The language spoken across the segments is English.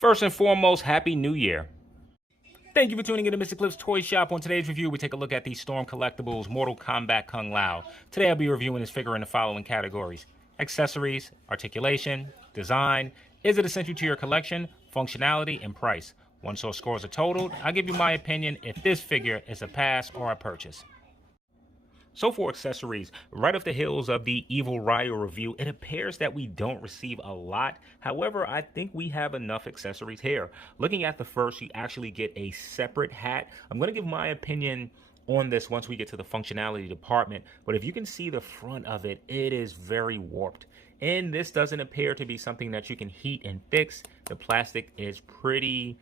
First and foremost, Happy New Year. Thank you for tuning in to Mr. Cliff's Toy Shop. On today's review, we take a look at the Storm Collectibles Mortal Kombat Kung Lao. Today, I'll be reviewing this figure in the following categories: accessories, articulation, design, is it essential to your collection, functionality, and price. Once those scores are totaled, I'll give you my opinion if this figure is a pass or a purchase. So for accessories, right off the heels of the Evil Ryo review, it appears that we don't receive a lot. However, I think we have enough accessories here. Looking at the first, you actually get a separate hat. I'm going to give my opinion on this once we get to the functionality department, but if you can see the front of it, it is very warped. And this doesn't appear to be something that you can heat and fix. The plastic is pretty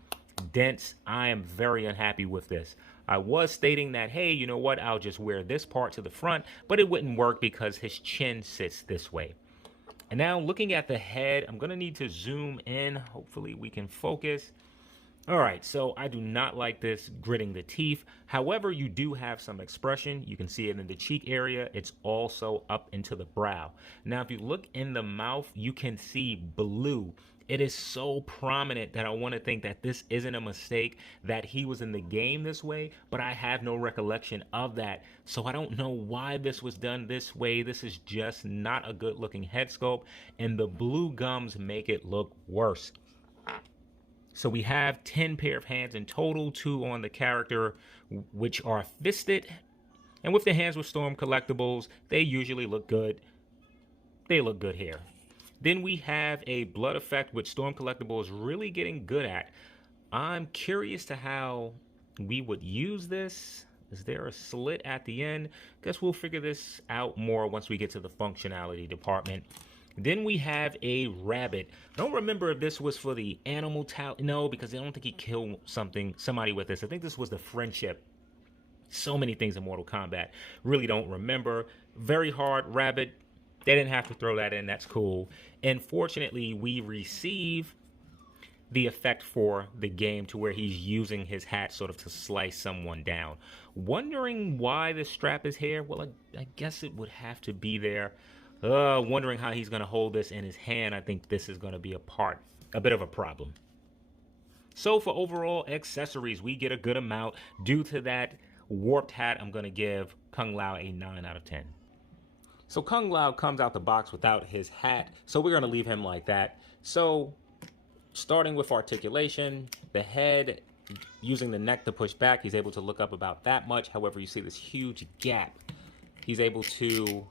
dense. I am very unhappy with this. I was stating that, hey, you know what, I'll just wear this part to the front, but it wouldn't work because his chin sits this way. And now looking at the head, I'm going to need to zoom in. Hopefully we can focus. All right, so I do not like this gritting the teeth. However, you do have some expression. You can see it in the cheek area. It's also up into the brow. Now, if you look in the mouth, you can see blue. It is so prominent that I want to think that this isn't a mistake, that he was in the game this way, but I have no recollection of that. So I don't know why this was done this way. This is just not a good looking head sculpt, and the blue gums make it look worse. So we have 10 pair of hands in total, 2 on the character, which are fisted. And with the hands with Storm Collectibles, they usually look good. They look good here. Then we have a blood effect, which Storm Collectibles is really getting good at. I'm curious to how we would use this. Is there a slit at the end? Guess we'll figure this out more once we get to the functionality department. Then we have a rabbit. I don't remember if this was for the animal talent. No, because I don't think he killed somebody with this. I think this was the friendship. So many things in Mortal Kombat. Really don't remember. Very hard rabbit. They didn't have to throw that in. That's cool. And fortunately, we receive the effect for the game to where he's using his hat sort of to slice someone down. Wondering why the strap is here? Well, I guess it would have to be there. Wondering how he's going to hold this in his hand. I think this is going to be a bit of a problem. So for overall accessories, we get a good amount. Due to that warped hat, I'm going to give Kung Lao a 9 out of 10. So Kung Lao comes out the box without his hat, so we're going to leave him like that. So starting with articulation, the head, using the neck to push back, he's able to look up about that much. However, you see this huge gap. He's able to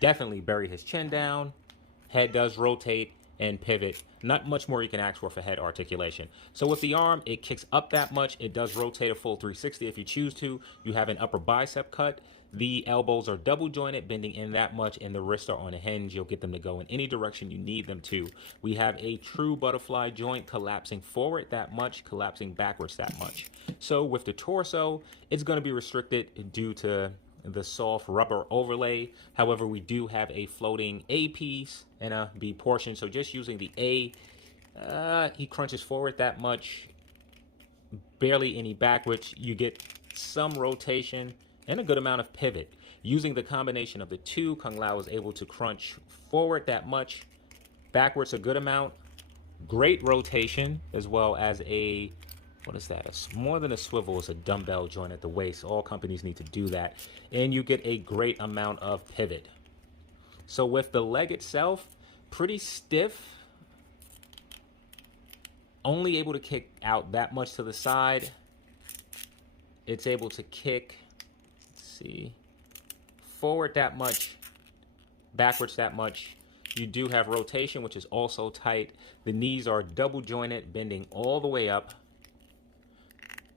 definitely bury his chin down. Head does rotate and pivot. Not much more you can ask for head articulation. So with the arm, it kicks up that much. It does rotate a full 360 if you choose to. You have an upper bicep cut. The elbows are double jointed, bending in that much, and the wrists are on a hinge. You'll get them to go in any direction you need them to. We have a true butterfly joint, collapsing forward that much, collapsing backwards that much. So with the torso, it's going to be restricted due to the soft rubber overlay. However, we do have a floating A piece and a B portion. So just using the A, he crunches forward that much, barely any backwards. You get some rotation and a good amount of pivot. Using the combination of the two, Kung Lao is able to crunch forward that much, backwards a good amount, great rotation, as well as a, what is that? It's more than a swivel, it's a dumbbell joint at the waist. All companies need to do that. And you get a great amount of pivot. So with the leg itself, pretty stiff. Only able to kick out that much to the side. It's able to kick, forward that much, backwards that much. You do have rotation, which is also tight. The knees are double jointed, bending all the way up.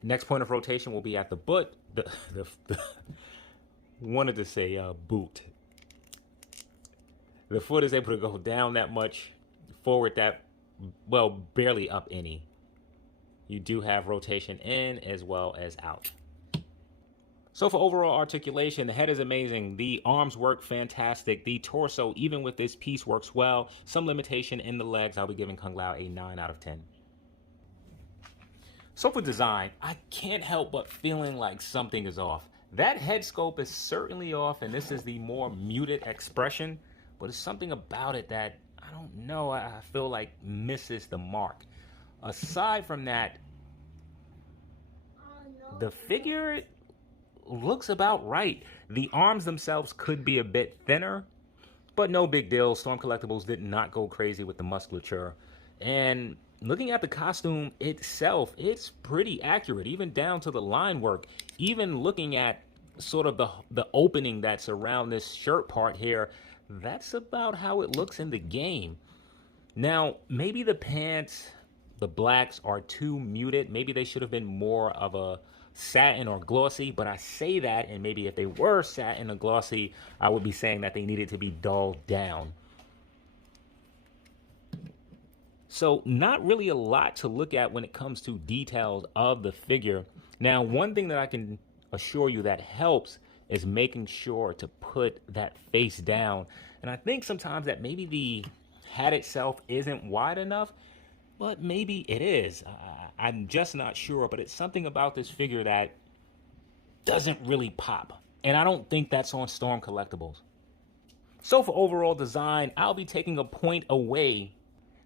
Next point of rotation will be at the boot. Wanted to say boot. The foot is able to go down that much, forward that, well, barely up any. You do have rotation in as well as out. So for overall articulation, the head is amazing. The arms work fantastic. The torso, even with this piece, works well. Some limitation in the legs. I'll be giving Kung Lao a 9 out of 10. So for design, I can't help but feeling like something is off. That head sculpt is certainly off, and this is the more muted expression, but it's something about it that, I don't know, I feel like misses the mark. aside from that, the figure looks about right. The arms themselves could be a bit thinner, but no big deal. Storm Collectibles did not go crazy with the musculature. And looking at the costume itself, it's pretty accurate, even down to the line work. Even looking at sort of the opening that's around this shirt part here, that's about how it looks in the game. Now, maybe the pants, the blacks, are too muted. Maybe they should have been more of a satin or glossy, but I say that, and maybe if they were satin or glossy, I would be saying that they needed to be dulled down. So not really a lot to look at when it comes to details of the figure. Now, one thing that I can assure you that helps is making sure to put that face down. And I think sometimes that maybe the hat itself isn't wide enough, but maybe it is. I'm just not sure, but it's something about this figure that doesn't really pop. And I don't think that's on Storm Collectibles. So for overall design, I'll be taking a point away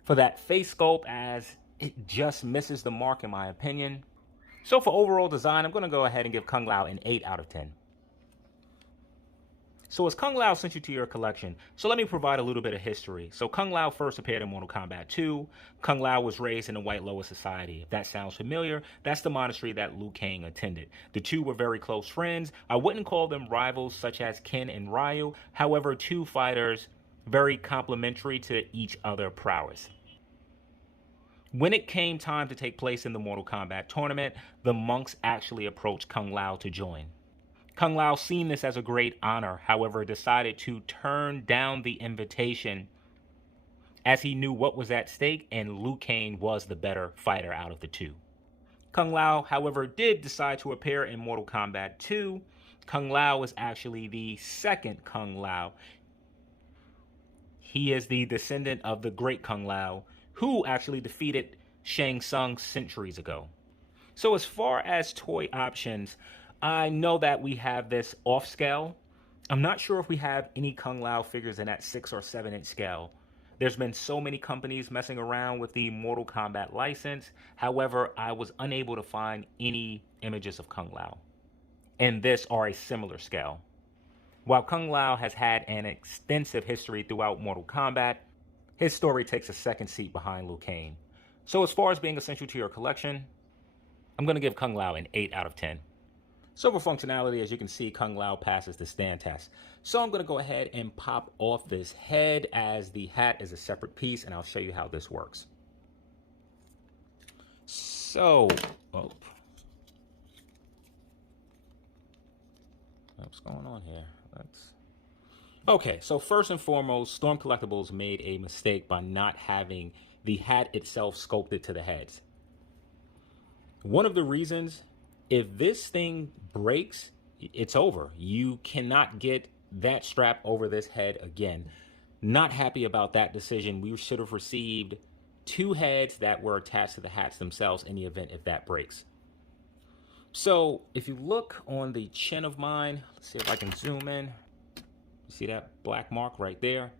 for that face sculpt, as it just misses the mark in my opinion. So for overall design, I'm going to go ahead and give Kung Lao an 8 out of 10. So as Kung Lao sent you to your collection, so let me provide a little bit of history. So Kung Lao first appeared in Mortal Kombat 2. Kung Lao was raised in the White Lotus Society. If that sounds familiar, that's the monastery that Liu Kang attended. The two were very close friends. I wouldn't call them rivals such as Ken and Ryu. However, two fighters very complementary to each other prowess. When it came time to take place in the Mortal Kombat tournament, the monks actually approached Kung Lao to join. Kung Lao seen this as a great honor, however, decided to turn down the invitation as he knew what was at stake, and Liu Kang was the better fighter out of the two. Kung Lao, however, did decide to appear in Mortal Kombat 2. Kung Lao is actually the second Kung Lao. He is the descendant of the great Kung Lao, who actually defeated Shang Tsung centuries ago. So as far as toy options, I know that we have this off scale. I'm not sure if we have any Kung Lao figures in that 6 or 7 inch scale. There's been so many companies messing around with the Mortal Kombat license. However, I was unable to find any images of Kung Lao. And this are a similar scale. While Kung Lao has had an extensive history throughout Mortal Kombat, his story takes a second seat behind Liu Kang. So as far as being essential to your collection, I'm going to give Kung Lao an 8 out of 10. So for functionality, as you can see, Kung Lao passes the stand test. So I'm going to go ahead and pop off this head, as the hat is a separate piece, and I'll show you how this works. So, what's going on here? Okay, so first and foremost, Storm Collectibles made a mistake by not having the hat itself sculpted to the heads. One of the reasons, if this thing breaks, it's over. You cannot get that strap over this head again. Not happy about that decision. We should have received 2 heads that were attached to the hats themselves in the event if that breaks. So if you look on the chin of mine, let's see if I can zoom in. You see that black mark right there?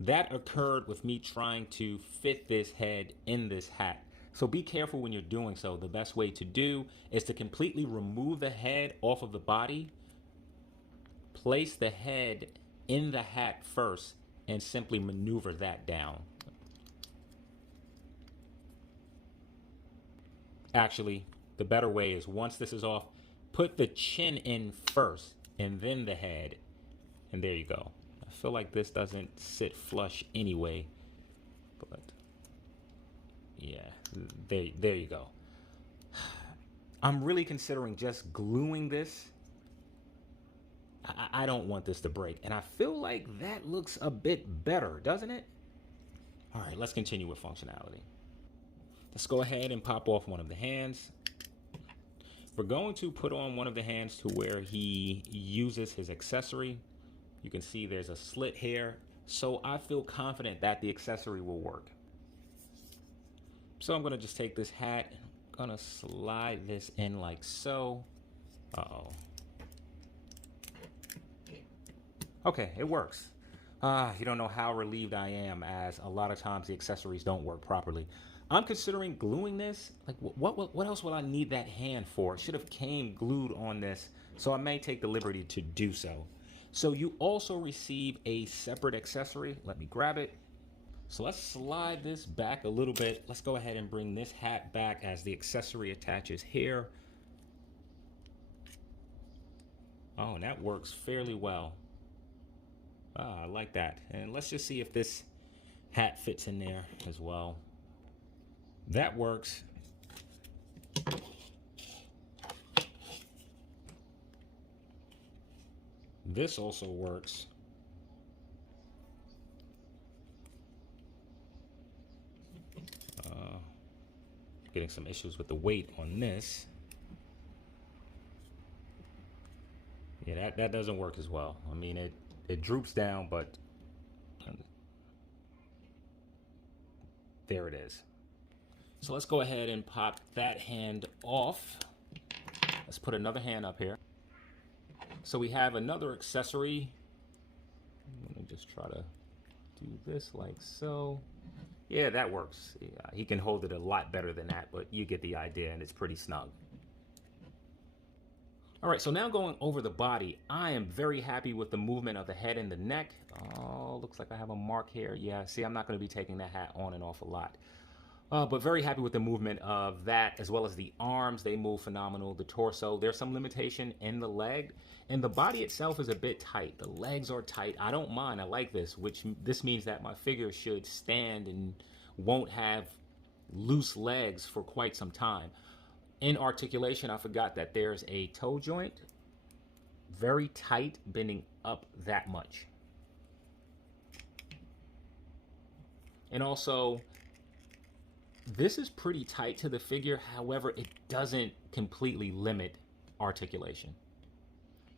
That occurred with me trying to fit this head in this hat. So be careful when you're doing so. The best way to do is to completely remove the head off of the body, place the head in the hat first, and simply maneuver that down. Actually, the better way is, once this is off, put the chin in first and then the head. And there you go. I feel like this doesn't sit flush anyway, but yeah, there you go. I'm really considering just gluing this. I don't want this to break, and I feel like that looks a bit better, doesn't it? All right, let's continue with functionality. Let's go ahead and pop off one of the hands. We're going to put on one of the hands to where he uses his accessory. You can see there's a slit here, so I feel confident that the accessory will work. So I'm going to just take this hat, I'm going to slide this in like so. Uh-oh. Okay, it works. You don't know how relieved I am, as a lot of times the accessories don't work properly. I'm considering gluing this. Like, what else would I need that hand for? It should have came glued on this, so I may take the liberty to do so. So you also receive a separate accessory. Let me grab it. So let's slide this back a little bit. Let's go ahead and bring this hat back as the accessory attaches here. Oh, and that works fairly well. I like that. And let's just see if this hat fits in there as well. That works. This also works. Getting some issues with the weight on this. Yeah, that doesn't work as well. I mean, it droops down, but there it is. So let's go ahead and pop that hand off. Let's put another hand up here. So we have another accessory. Let me just try to do this like so. Yeah, that works. Yeah, he can hold it a lot better than that, but you get the idea, and it's pretty snug. All right, so now going over the body, I am very happy with the movement of the head and the neck. Oh, looks like I have a mark here. Yeah, see, I'm not going to be taking that hat on and off a lot. But very happy with the movement of that, as well as the arms. They move phenomenal. The torso, there's some limitation in the leg. And the body itself is a bit tight. The legs are tight. I don't mind. I like this, this means that my figure should stand and won't have loose legs for quite some time. In articulation, I forgot that there's a toe joint. Very tight, bending up that much. And also, this is pretty tight to the figure. However, it doesn't completely limit articulation.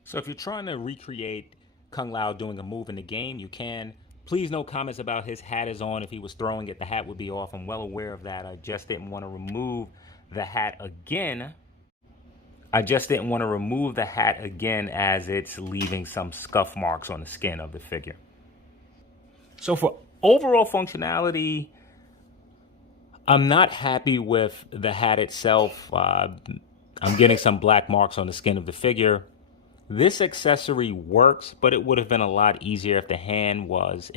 So if you're trying to recreate Kung Lao doing a move in the game, you can. Please no comments about his hat is on. If he was throwing it, the hat would be off. I'm well aware of that. I just didn't want to remove the hat again. As it's leaving some scuff marks on the skin of the figure. So for overall functionality, I'm not happy with the hat itself. I'm getting some black marks on the skin of the figure. This accessory works, but it would have been a lot easier if the hand was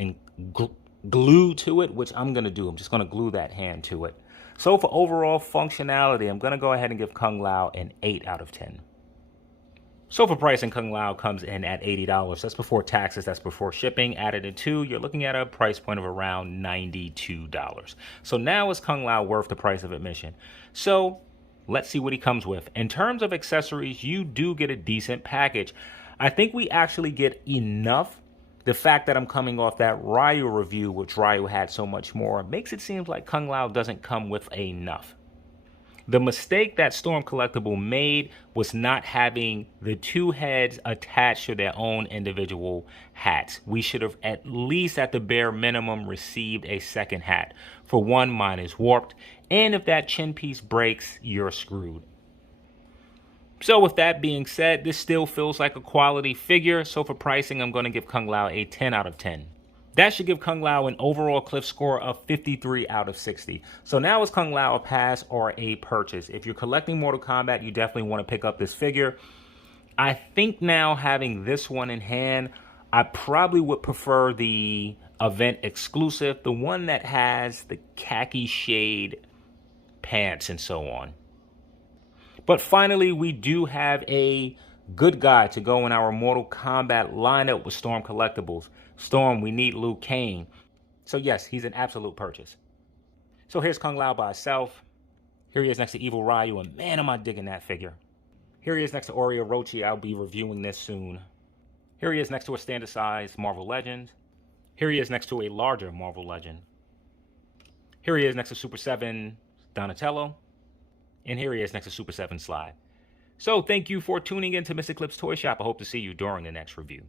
glued to it, which I'm going to do. I'm just going to glue that hand to it. So for overall functionality, I'm going to go ahead and give Kung Lao an 8 out of 10. So for pricing, Kung Lao comes in at $80. That's before taxes, that's before shipping. Added in 2, you're looking at a price point of around $92. So now is Kung Lao worth the price of admission? So let's see what he comes with. In terms of accessories, you do get a decent package. I think we actually get enough. The fact that I'm coming off that Ryu review, which Ryu had so much more, makes it seem like Kung Lao doesn't come with enough. The mistake that Storm Collectible made was not having the two heads attached to their own individual hats. We should have at least at the bare minimum received a second hat. For one, mine is warped, and if that chin piece breaks, you're screwed. So with that being said, this still feels like a quality figure, so for pricing, I'm going to give Kung Lao a 10 out of 10. That should give Kung Lao an overall Cliff score of 53 out of 60. So now is Kung Lao a pass or a purchase? If you're collecting Mortal Kombat, you definitely want to pick up this figure. I think now having this one in hand, I probably would prefer the event exclusive, the one that has the khaki shade pants and so on. But finally, we do have a good guy to go in our Mortal Kombat lineup with Storm Collectibles. Storm, we need Liu Kang. So yes, he's an absolute purchase. So here's Kung Lao by itself. Here he is next to Evil Ryu, and man, am I digging that figure. Here he is next to Orochi. I'll be reviewing this soon. Here he is next to a standard size Marvel Legend. Here he is next to a larger Marvel Legend. Here he is next to Super 7 Donatello. And here he is next to Super 7 Sly. So thank you for tuning in to Mr. Clip's Toy Shop. I hope to see you during the next review.